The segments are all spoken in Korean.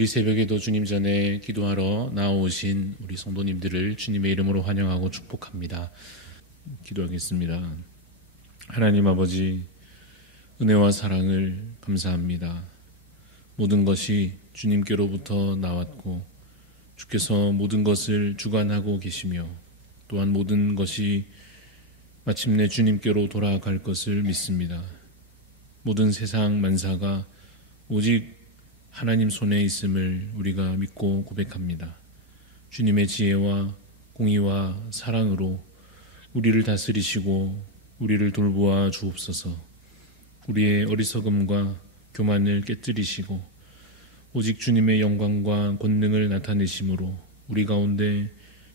오늘 이 새벽에도 주님 전에 기도하러 나오신 우리 성도님들을 주님의 이름으로 환영하고 축복합니다. 기도하겠습니다. 하나님 아버지, 은혜와 사랑을 감사합니다. 모든 것이 주님께로부터 나왔고 주께서 모든 것을 주관하고 계시며 또한 모든 것이 마침내 주님께로 돌아갈 것을 믿습니다. 모든 세상 만사가 오직 하나님 손에 있음을 우리가 믿고 고백합니다. 주님의 지혜와 공의와 사랑으로 우리를 다스리시고 우리를 돌보아 주옵소서. 우리의 어리석음과 교만을 깨뜨리시고 오직 주님의 영광과 권능을 나타내심으로 우리 가운데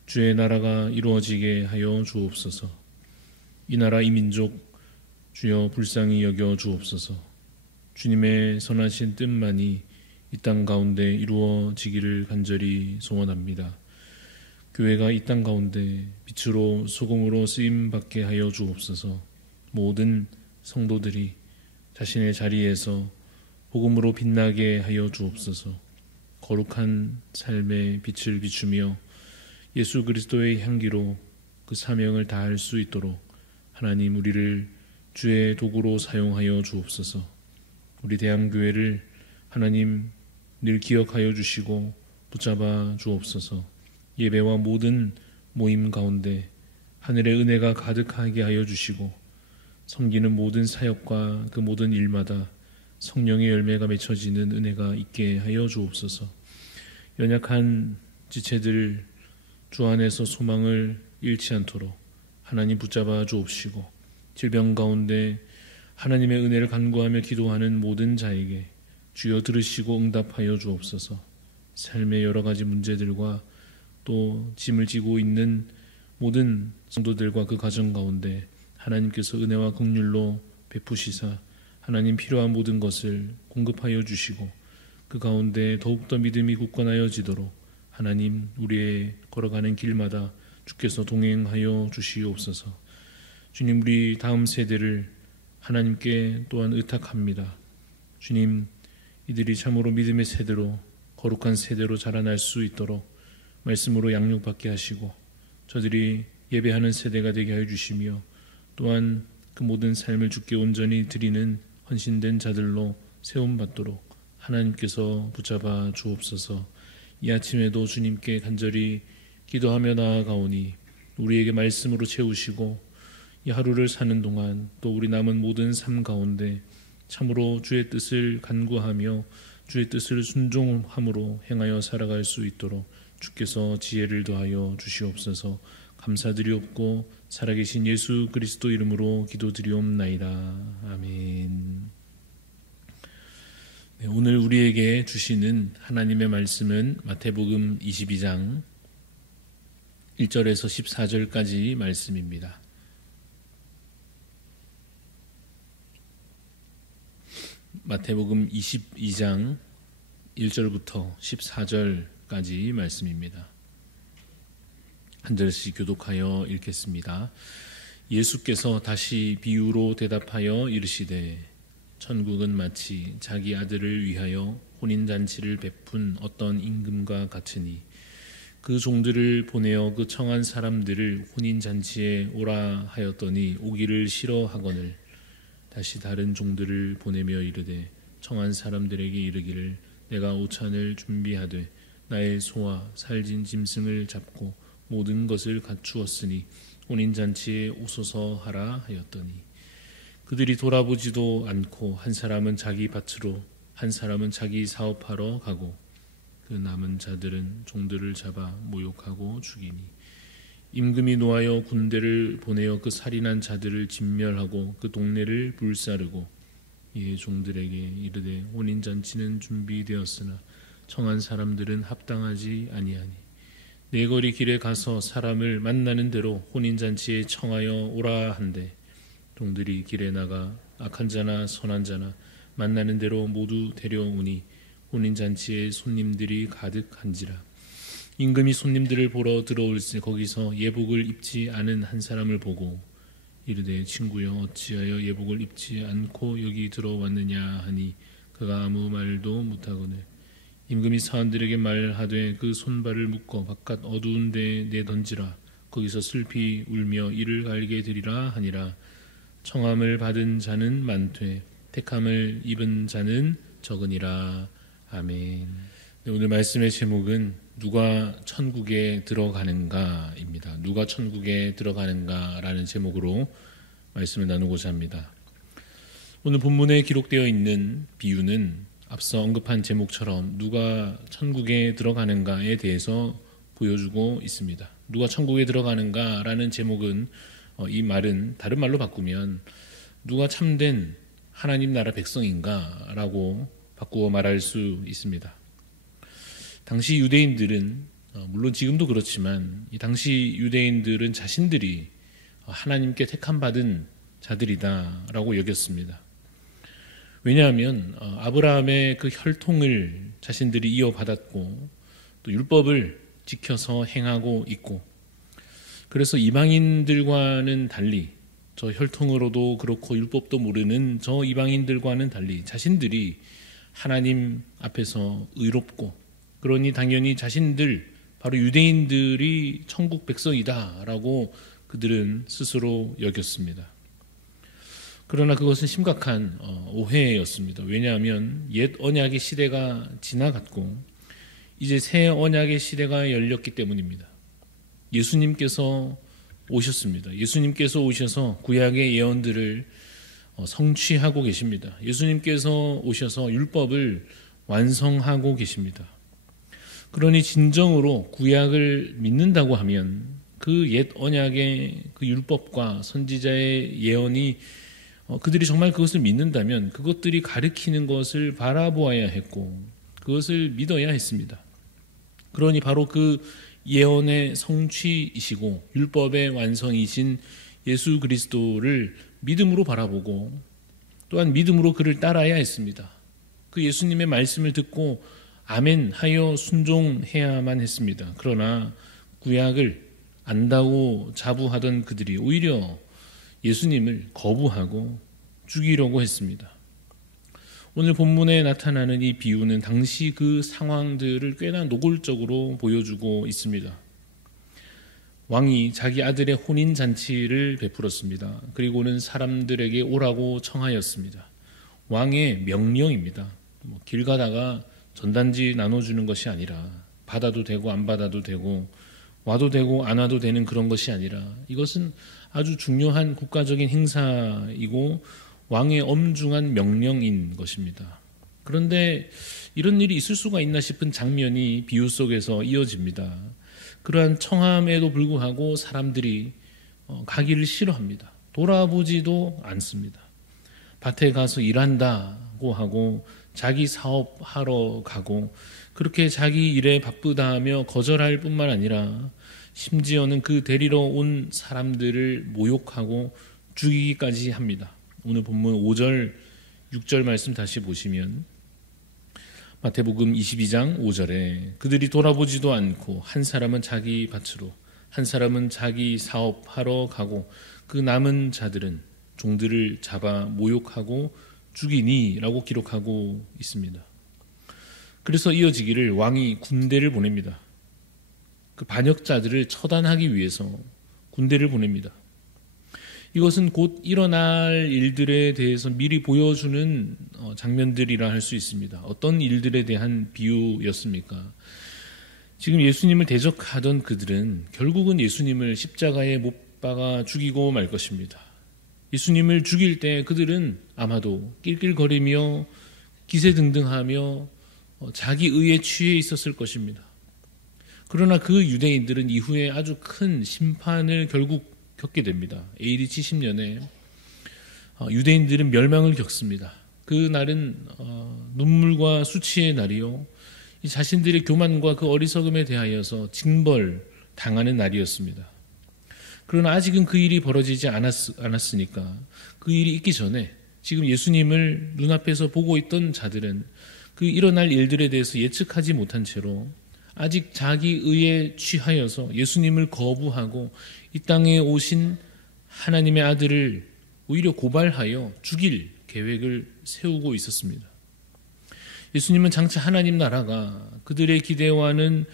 주의 나라가 이루어지게 하여 주옵소서. 이 나라 이 민족 주여 불쌍히 여겨 주옵소서. 주님의 선하신 뜻만이 이 땅 가운데 이루어지기를 간절히 소원합니다. 교회가 이 땅 가운데 빛으로 소금으로 쓰임받게 하여 주옵소서. 모든 성도들이 자신의 자리에서 복음으로 빛나게 하여 주옵소서. 거룩한 삶의 빛을 비추며 예수 그리스도의 향기로 그 사명을 다할 수 있도록 하나님 우리를 주의 도구로 사용하여 주옵소서. 우리 대한교회를 하나님 늘 기억하여 주시고 붙잡아 주옵소서. 예배와 모든 모임 가운데 하늘의 은혜가 가득하게 하여 주시고 섬기는 모든 사역과 그 모든 일마다 성령의 열매가 맺혀지는 은혜가 있게 하여 주옵소서. 연약한 지체들 주 안에서 소망을 잃지 않도록 하나님 붙잡아 주옵시고 질병 가운데 하나님의 은혜를 간구하며 기도하는 모든 자에게 주여 들으시고 응답하여 주옵소서. 삶의 여러 가지 문제들과 또 짐을 지고 있는 모든 성도들과 그 가정 가운데 하나님께서 은혜와 긍휼로 베푸시사 하나님 필요한 모든 것을 공급하여 주시고 그 가운데 더욱더 믿음이 굳건하여지도록 하나님 우리의 걸어가는 길마다 주께서 동행하여 주시옵소서. 주님, 우리 다음 세대를 하나님께 또한 의탁합니다. 주님, 이들이 참으로 믿음의 세대로 거룩한 세대로 자라날 수 있도록 말씀으로 양육받게 하시고 저들이 예배하는 세대가 되게 하여 주시며 또한 그 모든 삶을 주께 온전히 드리는 헌신된 자들로 세움받도록 하나님께서 붙잡아 주옵소서. 이 아침에도 주님께 간절히 기도하며 나아가오니 우리에게 말씀으로 채우시고 이 하루를 사는 동안 또 우리 남은 모든 삶 가운데 참으로 주의 뜻을 간구하며 주의 뜻을 순종함으로 행하여 살아갈 수 있도록 주께서 지혜를 더하여 주시옵소서. 감사드리옵고 살아계신 예수 그리스도 이름으로 기도드리옵나이다. 아멘. 네, 오늘 우리에게 주시는 하나님의 말씀은 마태복음 22장 1절에서 14절까지 말씀입니다. 마태복음 22장 1절부터 14절까지 말씀입니다. 한 절씩 교독하여 읽겠습니다. 예수께서 다시 비유로 대답하여 이르시되 천국은 마치 자기 아들을 위하여 혼인잔치를 베푼 어떤 임금과 같으니 그 종들을 보내어 그 청한 사람들을 혼인잔치에 오라 하였더니 오기를 싫어하거늘 다시 다른 종들을 보내며 이르되 청한 사람들에게 이르기를 내가 오찬을 준비하되 나의 소와 살진 짐승을 잡고 모든 것을 갖추었으니 혼인잔치에 오소서 하라 하였더니 그들이 돌아보지도 않고 한 사람은 자기 밭으로 한 사람은 자기 사업하러 가고 그 남은 자들은 종들을 잡아 모욕하고 죽이니 임금이 노하여 군대를 보내어 그 살인한 자들을 진멸하고 그 동네를 불사르고 이에 종들에게 이르되 혼인잔치는 준비되었으나 청한 사람들은 합당하지 아니하니 네 거리 길에 가서 사람을 만나는 대로 혼인잔치에 청하여 오라 한대 종들이 길에 나가 악한 자나 선한 자나 만나는 대로 모두 데려오니 혼인잔치에 손님들이 가득한지라 임금이 손님들을 보러 들어올세 거기서 예복을 입지 않은 한 사람을 보고 이르되 친구여 어찌하여 예복을 입지 않고 여기 들어왔느냐 하니 그가 아무 말도 못하거늘 임금이 사원들에게 말하되 그 손발을 묶어 바깥 어두운 데에 내던지라. 거기서 슬피 울며 이를 갈게 되리라 하니라. 청함을 받은 자는 많되 택함을 입은 자는 적으니라. 아멘. 네, 오늘 말씀의 제목은 누가 천국에 들어가는가입니다. 누가 천국에 들어가는가라는 제목으로 말씀을 나누고자 합니다. 오늘 본문에 기록되어 있는 비유는 앞서 언급한 제목처럼 누가 천국에 들어가는가에 대해서 보여주고 있습니다. 누가 천국에 들어가는가라는 제목은 이 말은 다른 말로 바꾸면 누가 참된 하나님 나라 백성인가라고 바꾸어 말할 수 있습니다. 당시 유대인들은 물론 지금도 그렇지만 이 당시 유대인들은 자신들이 하나님께 택함받은 자들이다라고 여겼습니다. 왜냐하면 아브라함의 그 혈통을 자신들이 이어받았고 또 율법을 지켜서 행하고 있고, 그래서 이방인들과는 달리, 저 혈통으로도 그렇고 율법도 모르는 저 이방인들과는 달리 자신들이 하나님 앞에서 의롭고, 그러니 당연히 자신들 바로 유대인들이 천국 백성이다라고 그들은 스스로 여겼습니다. 그러나 그것은 심각한 오해였습니다. 왜냐하면 옛 언약의 시대가 지나갔고 이제 새 언약의 시대가 열렸기 때문입니다. 예수님께서 오셨습니다. 예수님께서 오셔서 구약의 예언들을 성취하고 계십니다. 예수님께서 오셔서 율법을 완성하고 계십니다. 그러니 진정으로 구약을 믿는다고 하면 그 옛 언약의 그 율법과 선지자의 예언이 그들이 정말 그것을 믿는다면 그것들이 가리키는 것을 바라보아야 했고 그것을 믿어야 했습니다. 그러니 바로 그 예언의 성취이시고 율법의 완성이신 예수 그리스도를 믿음으로 바라보고 또한 믿음으로 그를 따라야 했습니다. 그 예수님의 말씀을 듣고 아멘 하여 순종해야만 했습니다. 그러나 구약을 안다고 자부하던 그들이 오히려 예수님을 거부하고 죽이려고 했습니다. 오늘 본문에 나타나는 이 비유는 당시 그 상황들을 꽤나 노골적으로 보여주고 있습니다. 왕이 자기 아들의 혼인잔치를 베풀었습니다. 그리고는 사람들에게 오라고 청하였습니다. 왕의 명령입니다. 길 가다가 전단지 나눠주는 것이 아니라 받아도 되고 안 받아도 되고 와도 되고 안 와도 되는 그런 것이 아니라 이것은 아주 중요한 국가적인 행사이고 왕의 엄중한 명령인 것입니다. 그런데 이런 일이 있을 수가 있나 싶은 장면이 비유 속에서 이어집니다. 그러한 청함에도 불구하고 사람들이 가기를 싫어합니다. 돌아보지도 않습니다. 밭에 가서 일한다고 하고 자기 사업하러 가고 그렇게 자기 일에 바쁘다 하며 거절할 뿐만 아니라 심지어는 그 데리러 온 사람들을 모욕하고 죽이기까지 합니다. 오늘 본문 5절, 6절 말씀 다시 보시면 마태복음 22장 5절에 그들이 돌아보지도 않고 한 사람은 자기 밭으로 한 사람은 자기 사업하러 가고 그 남은 자들은 종들을 잡아 모욕하고 죽이니 라고 기록하고 있습니다. 그래서 이어지기를 왕이 군대를 보냅니다. 그 반역자들을 처단하기 위해서 군대를 보냅니다. 이것은 곧 일어날 일들에 대해서 미리 보여주는 장면들이라 할 수 있습니다. 어떤 일들에 대한 비유였습니까? 지금 예수님을 대적하던 그들은 결국은 예수님을 십자가에 못 박아 죽이고 말 것입니다. 예수님을 죽일 때 그들은 아마도 낄낄거리며 기세등등하며 자기 의에 취해 있었을 것입니다. 그러나 그 유대인들은 이후에 아주 큰 심판을 결국 겪게 됩니다. AD 70년에 유대인들은 멸망을 겪습니다. 그 날은 눈물과 수치의 날이요, 자신들의 교만과 그 어리석음에 대하여서 징벌당하는 날이었습니다. 그러나 아직은 그 일이 벌어지지 않았으니까 그 일이 있기 전에 지금 예수님을 눈앞에서 보고 있던 자들은 그 일어날 일들에 대해서 예측하지 못한 채로 아직 자기 의에 취하여서 예수님을 거부하고 이 땅에 오신 하나님의 아들을 오히려 고발하여 죽일 계획을 세우고 있었습니다. 예수님은 장차 하나님 나라가 그들의 기대와는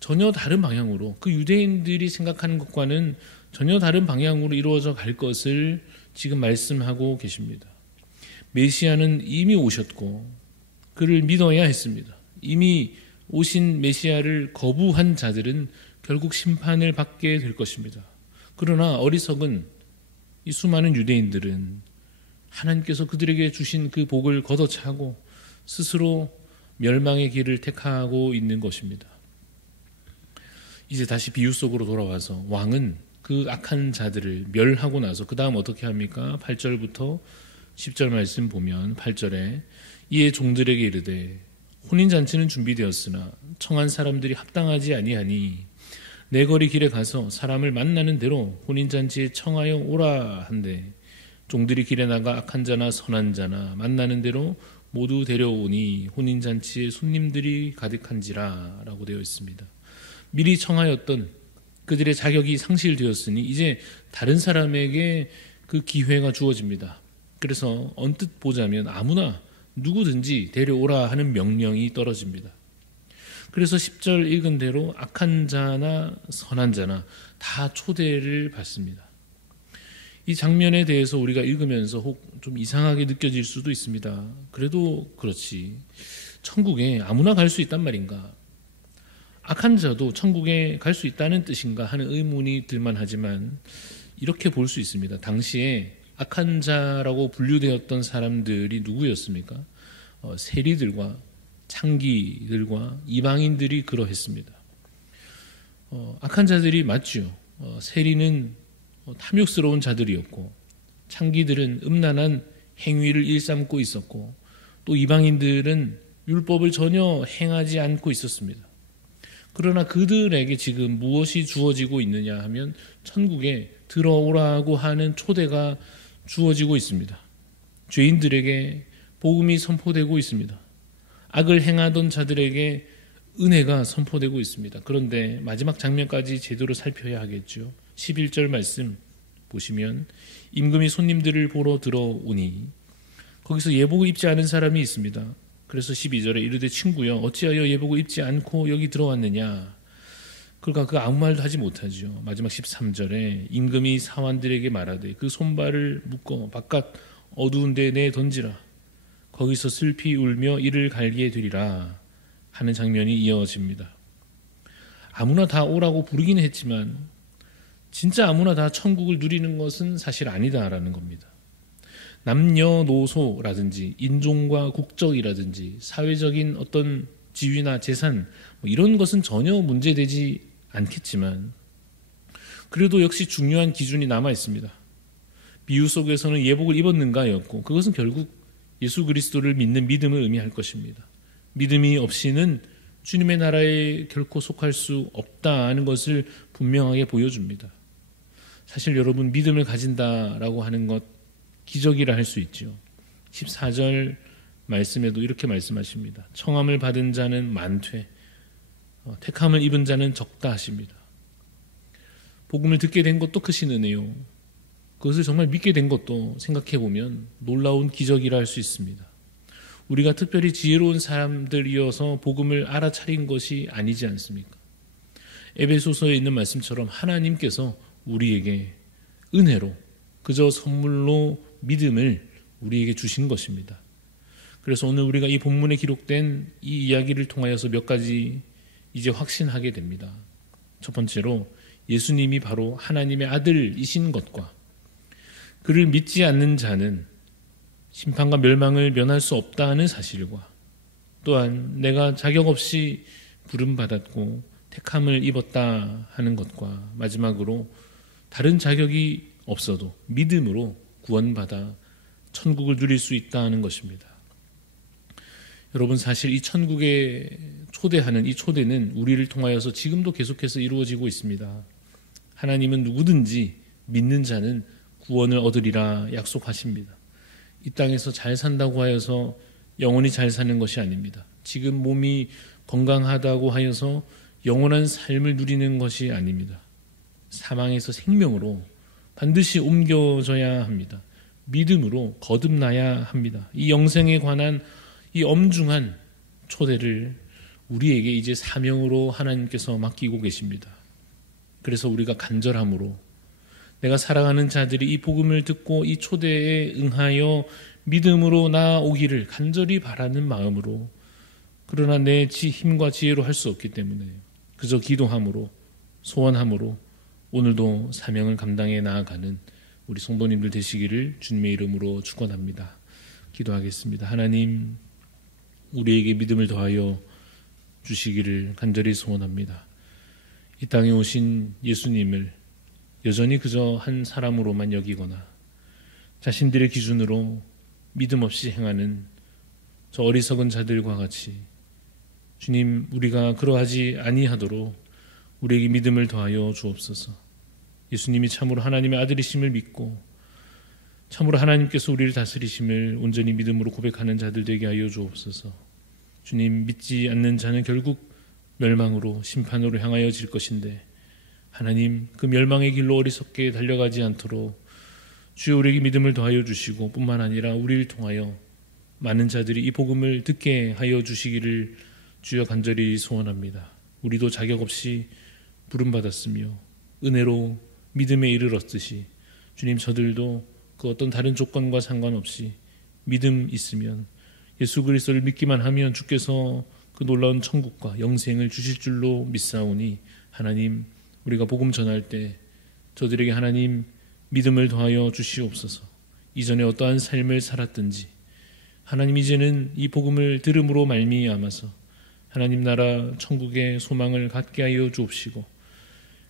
전혀 다른 방향으로, 그 유대인들이 생각하는 것과는 전혀 다른 방향으로 이루어져 갈 것을 지금 말씀하고 계십니다. 메시아는 이미 오셨고 그를 믿어야 했습니다. 이미 오신 메시아를 거부한 자들은 결국 심판을 받게 될 것입니다. 그러나 어리석은 이 수많은 유대인들은 하나님께서 그들에게 주신 그 복을 걷어차고 스스로 멸망의 길을 택하고 있는 것입니다. 이제 다시 비유 속으로 돌아와서 왕은 그 악한 자들을 멸하고 나서 그 다음 어떻게 합니까? 8절부터 10절 말씀 보면 8절에 이에 종들에게 이르되 혼인잔치는 준비되었으나 청한 사람들이 합당하지 아니하니 내 거리 길에 가서 사람을 만나는 대로 혼인잔치에 청하여 오라 한데 종들이 길에 나가 악한 자나 선한 자나 만나는 대로 모두 데려오니 혼인잔치에 손님들이 가득한지라 라고 되어 있습니다. 미리 청하였던 그들의 자격이 상실되었으니 이제 다른 사람에게 그 기회가 주어집니다. 그래서 언뜻 보자면 아무나 누구든지 데려오라 하는 명령이 떨어집니다. 그래서 10절 읽은 대로 악한 자나 선한 자나 다 초대를 받습니다. 이 장면에 대해서 우리가 읽으면서 혹 좀 이상하게 느껴질 수도 있습니다. 그래도 그렇지, 천국에 아무나 갈 수 있단 말인가? 악한 자도 천국에 갈 수 있다는 뜻인가 하는 의문이 들만 하지만 이렇게 볼 수 있습니다. 당시에 악한 자라고 분류되었던 사람들이 누구였습니까? 세리들과 창기들과 이방인들이 그러했습니다. 악한 자들이 맞죠. 세리는 탐욕스러운 자들이었고 창기들은 음란한 행위를 일삼고 있었고 또 이방인들은 율법을 전혀 행하지 않고 있었습니다. 그러나 그들에게 지금 무엇이 주어지고 있느냐 하면 천국에 들어오라고 하는 초대가 주어지고 있습니다. 죄인들에게 복음이 선포되고 있습니다. 악을 행하던 자들에게 은혜가 선포되고 있습니다. 그런데 마지막 장면까지 제대로 살펴야 하겠죠. 11절 말씀 보시면 임금이 손님들을 보러 들어오니 거기서 예복을 입지 않은 사람이 있습니다. 그래서 12절에 이르되 친구여 어찌하여 예복을 입지 않고 여기 들어왔느냐. 그러니까 그 아무 말도 하지 못하죠. 마지막 13절에 임금이 사환들에게 말하되 그 손발을 묶어 바깥 어두운 데 내 던지라. 거기서 슬피 울며 이를 갈게 되리라 하는 장면이 이어집니다. 아무나 다 오라고 부르기는 했지만 진짜 아무나 다 천국을 누리는 것은 사실 아니다라는 겁니다. 남녀노소라든지 인종과 국적이라든지 사회적인 어떤 지위나 재산 이런 것은 전혀 문제되지 않겠지만 그래도 역시 중요한 기준이 남아 있습니다. 비유 속에서는 예복을 입었는가였고 그것은 결국 예수 그리스도를 믿는 믿음을 의미할 것입니다. 믿음이 없이는 주님의 나라에 결코 속할 수 없다는 것을 분명하게 보여줍니다. 사실 여러분 믿음을 가진다라고 하는 것 기적이라 할 수 있죠. 14절 말씀에도 이렇게 말씀하십니다. 청함을 받은 자는 많되 택함을 입은 자는 적다 하십니다. 복음을 듣게 된 것도 크신 은혜요. 그것을 정말 믿게 된 것도 생각해보면 놀라운 기적이라 할 수 있습니다. 우리가 특별히 지혜로운 사람들이어서 복음을 알아차린 것이 아니지 않습니까? 에베소서에 있는 말씀처럼 하나님께서 우리에게 은혜로 그저 선물로 믿음을 우리에게 주신 것입니다. 그래서 오늘 우리가 이 본문에 기록된 이 이야기를 통하여서 몇 가지 이제 확신하게 됩니다. 첫 번째로 예수님이 바로 하나님의 아들이신 것과 그를 믿지 않는 자는 심판과 멸망을 면할 수 없다는 사실과 또한 내가 자격 없이 부름받았고 택함을 입었다 하는 것과 마지막으로 다른 자격이 없어도 믿음으로 구원받아 천국을 누릴 수 있다는 것입니다. 여러분 사실 이 천국에 초대하는 이 초대는 우리를 통하여서 지금도 계속해서 이루어지고 있습니다. 하나님은 누구든지 믿는 자는 구원을 얻으리라 약속하십니다. 이 땅에서 잘 산다고 하여서 영원히 잘 사는 것이 아닙니다. 지금 몸이 건강하다고 하여서 영원한 삶을 누리는 것이 아닙니다. 사망에서 생명으로 반드시 옮겨져야 합니다. 믿음으로 거듭나야 합니다. 이 영생에 관한 이 엄중한 초대를 우리에게 이제 사명으로 하나님께서 맡기고 계십니다. 그래서 우리가 간절함으로 내가 사랑하는 자들이 이 복음을 듣고 이 초대에 응하여 믿음으로 나아오기를 간절히 바라는 마음으로, 그러나 내 힘과 지혜로 할 수 없기 때문에 그저 기도함으로 소원함으로 오늘도 사명을 감당해 나아가는 우리 성도님들 되시기를 주님의 이름으로 축원합니다. 기도하겠습니다. 하나님, 우리에게 믿음을 더하여 주시기를 간절히 소원합니다. 이 땅에 오신 예수님을 여전히 그저 한 사람으로만 여기거나 자신들의 기준으로 믿음 없이 행하는 저 어리석은 자들과 같이, 주님, 우리가 그러하지 아니하도록 우리에게 믿음을 더하여 주옵소서. 예수님이 참으로 하나님의 아들이심을 믿고 참으로 하나님께서 우리를 다스리심을 온전히 믿음으로 고백하는 자들 되게 하여 주옵소서. 주님, 믿지 않는 자는 결국 멸망으로 심판으로 향하여질 것인데, 하나님, 그 멸망의 길로 어리석게 달려가지 않도록 주여 우리에게 믿음을 더하여 주시고 뿐만 아니라 우리를 통하여 많은 자들이 이 복음을 듣게 하여 주시기를 주여 간절히 소원합니다. 우리도 자격 없이 부름받았으며 은혜로 믿음에 이르렀듯이 주님, 저들도 그 어떤 다른 조건과 상관없이 믿음 있으면 예수 그리스도를 믿기만 하면 주께서 그 놀라운 천국과 영생을 주실 줄로 믿사오니, 하나님, 우리가 복음 전할 때 저들에게 하나님 믿음을 더하여 주시옵소서. 이전에 어떠한 삶을 살았든지 하나님 이제는 이 복음을 들음으로 말미암아서 하나님 나라 천국의 소망을 갖게 하여 주옵시고,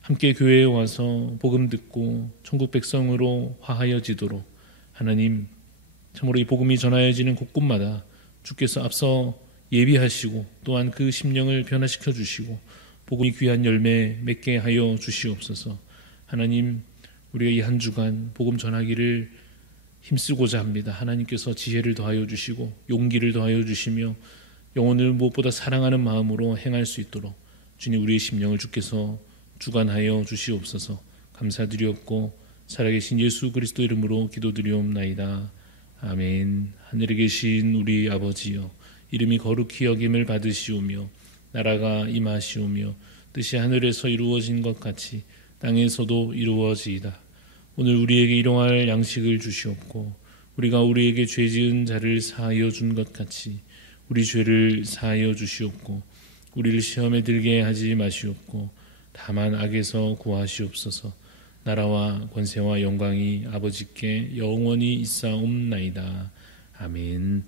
함께 교회에 와서 복음 듣고 천국 백성으로 화하여지도록 하나님, 참으로 이 복음이 전하여지는 곳곳마다 주께서 앞서 예비하시고 또한 그 심령을 변화시켜 주시고 복음이 귀한 열매 맺게 하여 주시옵소서. 하나님, 우리가 이 한 주간 복음 전하기를 힘쓰고자 합니다. 하나님께서 지혜를 더하여 주시고 용기를 더하여 주시며 영혼을 무엇보다 사랑하는 마음으로 행할 수 있도록 주님, 우리의 심령을 주께서 주관하여 주시옵소서. 감사드리옵고 살아계신 예수 그리스도 이름으로 기도드리옵나이다. 아멘. 하늘에 계신 우리 아버지여, 이름이 거룩히 여김을 받으시오며 나라가 임하시오며 뜻이 하늘에서 이루어진 것 같이 땅에서도 이루어지이다. 오늘 우리에게 일용할 양식을 주시옵고 우리가 우리에게 죄 지은 자를 사하여 준 것 같이 우리 죄를 사하여 주시옵고 우리를 시험에 들게 하지 마시옵고 다만 악에서 구하시옵소서. 나라와 권세와 영광이 아버지께 영원히 있사옵나이다. 아멘.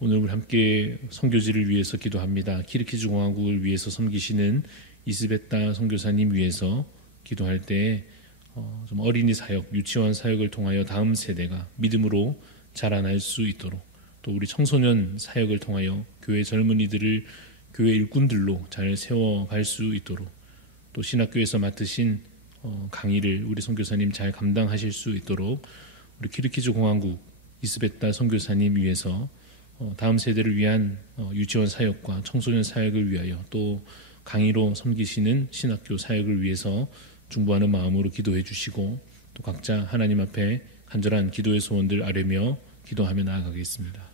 오늘 우리 함께 선교지를 위해서 기도합니다. 키르기즈 공화국을 위해서 섬기시는 이스베타 선교사님 위해서 기도할 때 좀 어린이 사역, 유치원 사역을 통하여 다음 세대가 믿음으로 자라날 수 있도록, 또 우리 청소년 사역을 통하여 교회 젊은이들을 교회 일꾼들로 잘 세워갈 수 있도록, 또 신학교에서 맡으신 강의를 우리 선교사님 잘 감당하실 수 있도록 우리 키르기즈 공화국 이스베타 선교사님 위해서 다음 세대를 위한 유치원 사역과 청소년 사역을 위하여 또 강의로 섬기시는 신학교 사역을 위해서 중보하는 마음으로 기도해 주시고, 또 각자 하나님 앞에 간절한 기도의 소원들 아뢰며 기도하며 나아가겠습니다.